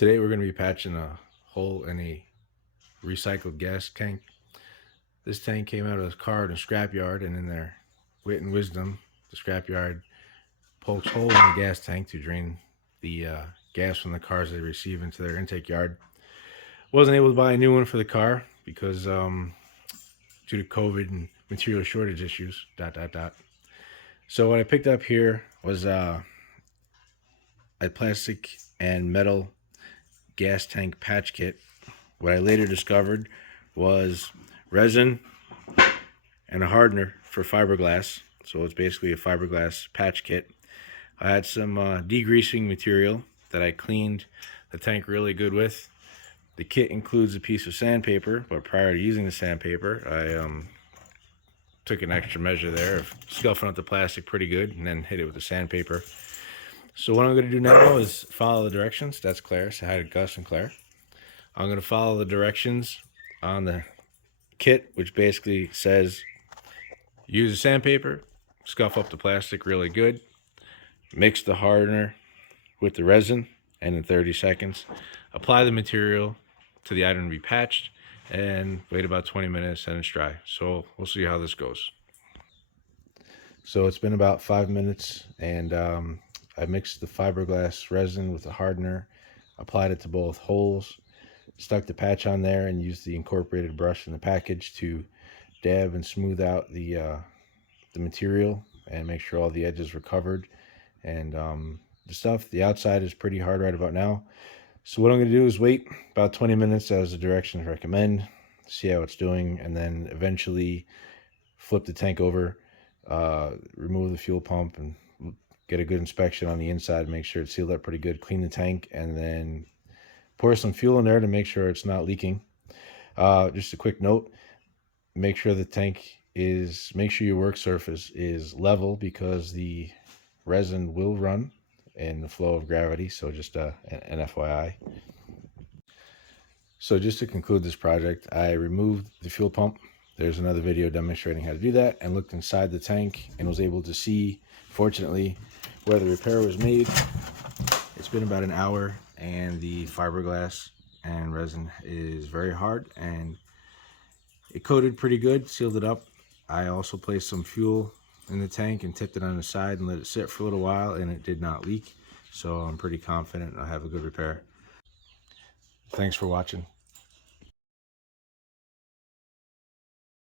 Today we're going to be patching a hole in a recycled gas tank. This tank came out of a car in a scrapyard, and in their wit and wisdom, the scrapyard pokes holes in the gas tank to drain the gas from the cars they receive into their intake yard. Wasn't able to buy a new one for the car because due to COVID and material shortage issues, So what I picked up here was a plastic and metal gas tank patch kit. What I later discovered was resin and a hardener for fiberglass. So it's basically a fiberglass patch kit. I had some degreasing material that I cleaned the tank really good with. The kit includes a piece of sandpaper, but prior to using the sandpaper, I took an extra measure there of scuffing up the plastic pretty good and then hit it with the sandpaper. So what I'm going to do now is follow the directions. That's Claire. Say hi to Gus and Claire. I'm going to follow the directions on the kit, which basically says use a sandpaper, scuff up the plastic really good, mix the hardener with the resin, and in 30 seconds, apply the material to the item to be patched, and wait about 20 minutes and it's dry. So we'll see how this goes. So it's been about 5 minutes, and I mixed the fiberglass resin with the hardener, applied it to both holes, stuck the patch on there, and used the incorporated brush in the package to dab and smooth out the material and make sure all the edges were covered. And the outside is pretty hard right about now. So what I'm going to do is wait about 20 minutes as the directions recommend, see how it's doing, and then eventually flip the tank over, remove the fuel pump, and get a good inspection on the inside, make sure it's sealed up pretty good, clean the tank, and then pour some fuel in there to make sure it's not leaking. Just a quick note, make sure your work surface is level, because the resin will run in the flow of gravity. So just an FYI. So just to conclude this project, I removed the fuel pump. There's another video demonstrating how to do that, and looked inside the tank and was able to see, fortunately, where the repair was made. It's been about an hour, and the fiberglass and resin is very hard, and it coated pretty good, sealed it up. I also placed some fuel in the tank and tipped it on the side and let it sit for a little while, and it did not leak. So I'm pretty confident I'll have a good repair. Thanks for watching.